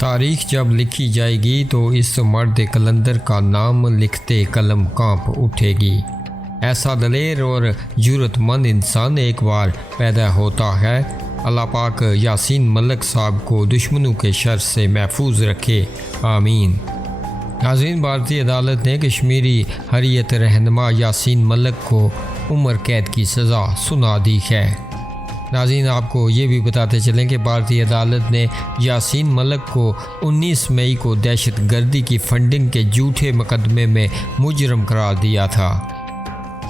تاریخ جب لکھی جائے گی تو اس مرد کلندر کا نام لکھتے قلم کانپ اٹھے گی۔ ایسا دلیر اور جرأت مند انسان ایک بار پیدا ہوتا ہے۔ اللہ پاک یاسین ملک صاحب کو دشمنوں کے شر سے محفوظ رکھے، آمین۔ ناظرین، بھارتی عدالت نے کشمیری حریت رہنما یاسین ملک کو عمر قید کی سزا سنا دی ہے۔ ناظرین، آپ کو یہ بھی بتاتے چلیں کہ بھارتی عدالت نے یاسین ملک کو 19 مئی کو دہشت گردی کی فنڈنگ کے جھوٹے مقدمے میں مجرم قرار دیا تھا۔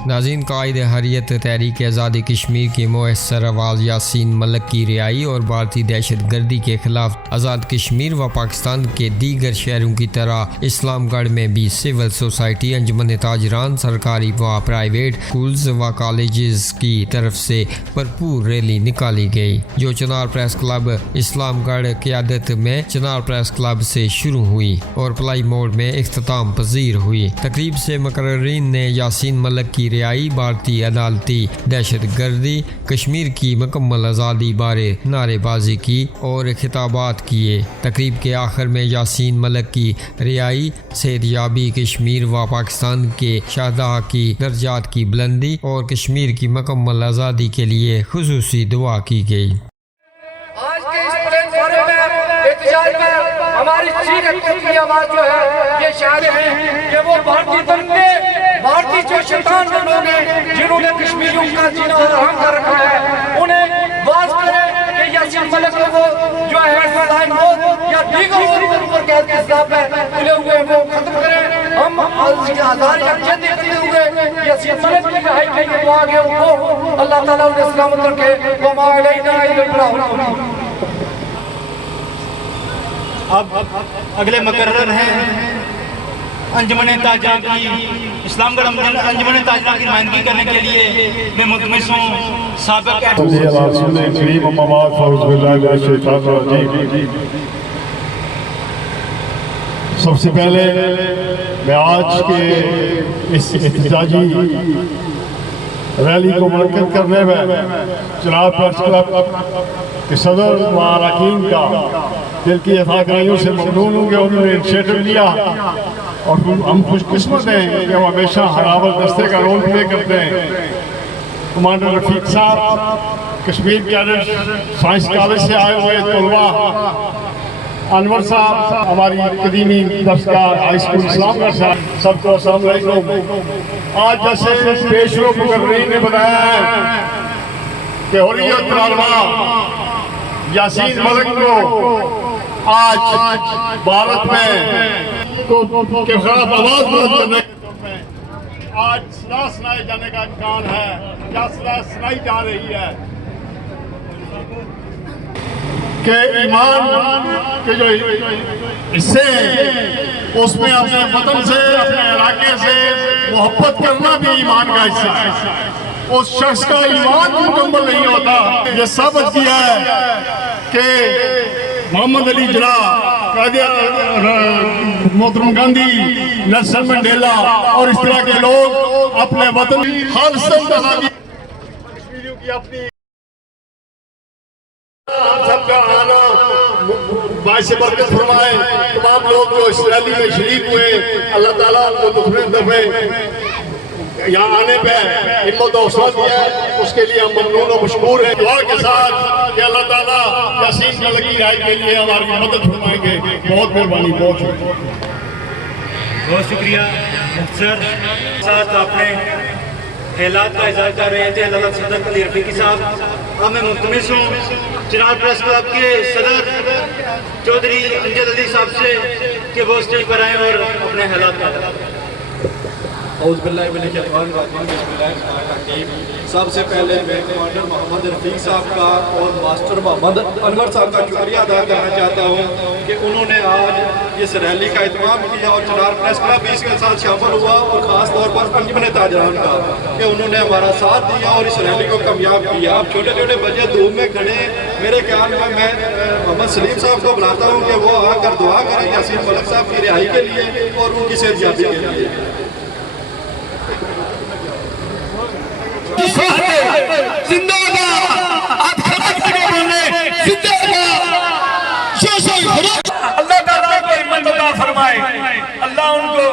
ناظرین، قائد حریت تحریک آزادی کشمیر کی مؤثر آواز یاسین ملک کی رہائی اور بھارتی دہشت گردی کے خلاف آزاد کشمیر و پاکستان کے دیگر شہروں کی طرح اسلام گڑھ میں بھی سول سوسائٹی، انجمن تاجران، سرکاری و پرائیویٹ اسکولز و کالجز کی طرف سے بھرپور ریلی نکالی گئی، جو چنار پریس کلب اسلام گڑھ قیادت میں چنار پریس کلب سے شروع ہوئی اور پلائی موڑ میں اختتام پذیر ہوئی۔ تقریب سے مقررین نے یاسین ملک کی رہائی، بھارتی عدالتی دہشت گردی، کشمیر کی مکمل آزادی بارے نعرے بازی کی اور خطابات کیے۔ تقریب کے آخر میں یاسین ملک کی رہائی، صحت یابی، کشمیر و پاکستان کے شہداء کی درجات کی بلندی اور کشمیر کی مکمل آزادی کے لیے خصوصی دعا کی گئی۔ آج کے اس پلیٹ فارم میں احتجاج میں ہماری چیخ کی آواز جو ہے یہ شاعر ہیں کہ وہ بھارتی درندے، بھارتی جو شیطان لوگ ہیں جنہوں نے کشمیریوں کا جینا حرام کر رکھا ہے، انہیں باز کریں کہ یاسین ملک کو جو ہے سزائے موت یا دیگر اوپر قید کے خلاف ہے تلے ہوئے وہ ختم کریں۔ ہم ہزار یکجہتی کرتے ہوئے یاسین ملک کی رہائی کے لیے دعا گے وہ اللہ تعالیٰ انہیں سلامت رکھے۔ وما علینا الا البلاغ۔ اب اگلے مقرر ہیں انجمن تاجران کی، اسلام گڑھ انجمن تاجران کی نمائندگی کرنے کے لیے میں ملتمس ہوں سابق سب سے پہلے میں آج کے اس احتجاجی ریلی کو منعقد کرنے میں چنار پریس کلب کے صدر و اراکین کا دل کی افاقیوں سے ممنون ہوں کہ انہوں نے انیشیٹو لیا اور ہم خوش قسمت ہیں کہ وہ ہمیشہ ہراول دستے کا رول پلے کرتے ہیں۔ کمانڈر رفیق صاحب، کشمیر کیڈٹ سائنس کالج سے آئے ہوئے طلباء، انور صاحب ہماری قدیمی درسگاہ ہائی اسکول اسلام گڑھ صاحب، سب کو السلام علیکم۔ آج جیسے پیش رو مقررین نے بتایا ہے کہ حریت طلباء یاسین ملک کو آج بھارت میں کے خلاف آواز بلند کرنے میں آج صدا سنائے جانے کا امکان ہے، کیا صدا سنائی جا رہی ہے کہ ایمان کے جو حصے ہیں اس میں اپنے وطن سے، اپنے علاقے سے محبت کرنا بھی ایمان کا حصہ ہے۔ اس شخص کا ایمان مکمل نہیں ہوتا۔ یہ ثابت کیا ہے کہ محمد علی جناح، محترم گاندھی، نیلسن منڈیلا اور اس طرح کے لوگ اپنے وطن خالصتاً کشمیریوں کی اپنی سب کا آنا باعث برکت فرمائے۔ تمام لوگ جو اس ریلی میں شریک ہوئے، اللہ تعالیٰ کو دکھنے دفعے یہاں آنے پہ ہمت و حوصلہ دیا ہے، اس کے لیے ہم ممنون و مشکور ہیں۔ دعا کے ساتھ کہ اللہ تعالیٰ یاسین ملک کی رہائی کے لیے ہماری مدد فرمائیں گے۔ بہت مہربانی، بہت شکریہ۔ بہت شکریہ مختصر ساتھ آپ نے خیالات کا اظہار کر رہے تھے عدالت صدر علی رفیقی صاحب۔ اب میں ملتمس ہوں چنار پریس کلب کے صدر چودھری امجد علی صاحب سے کہ وہ اسٹیج پر آئیں اور اپنے خیالات کا اعوذ باللہ من الشیطان الرجیم، بسم اللہ الرحمن الرحیم۔ سب سے پہلے میں کمانڈر محمد رفیق صاحب کا اور ماسٹر محمد انور صاحب کا شکریہ ادا کرنا چاہتا ہوں کہ انہوں نے آج اس ریلی کا اہتمام کیا اور چنار پریس کلب بھی اس کے ساتھ شامل ہوا، اور خاص طور پر انجمن تاجران کا کہ انہوں نے ہمارا ساتھ دیا اور اس ریلی کو کامیاب کیا۔ آپ چھوٹے چھوٹے بچے دھوپ میں کھڑے ہیں، میرے خیال میں محمد سلیم صاحب کو بلاتا ہوں کہ وہ آ کر دعا کریں یاسین ملک صاحب کی رہائی کے لیے اور ان کی صحت یابی کے لیے۔ زندہ باد،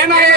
NIA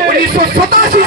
1987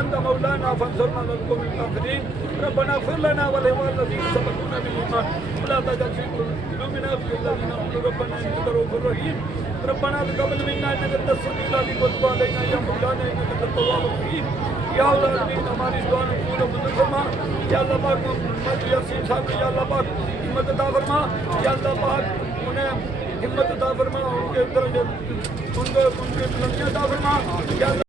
أنت مولانا فانصرنا على القوم الكافرين. ربنا اغفر لنا ولإخواننا الذين سبقونا بالإيمان ولا تجعل في قلوبنا غلا للذين آمنوا ربنا إنك رؤوف رحيم. ربنا تقبل منا إنك أنت السميع العليم وتب علينا يا مولانا إنك أنت التواب الرحيم. یا اللہ العالمین ہماری اس دعا کو قبول و منظور فرما یا اللہ پاک محمد یاسین صاحب کو یا اللہ پاک ہمت عطا فرما یا اللہ پاک انہیں ہمت عطا فرما ان کے درجے ان کے بلندیاں عطا فرما یا اللہ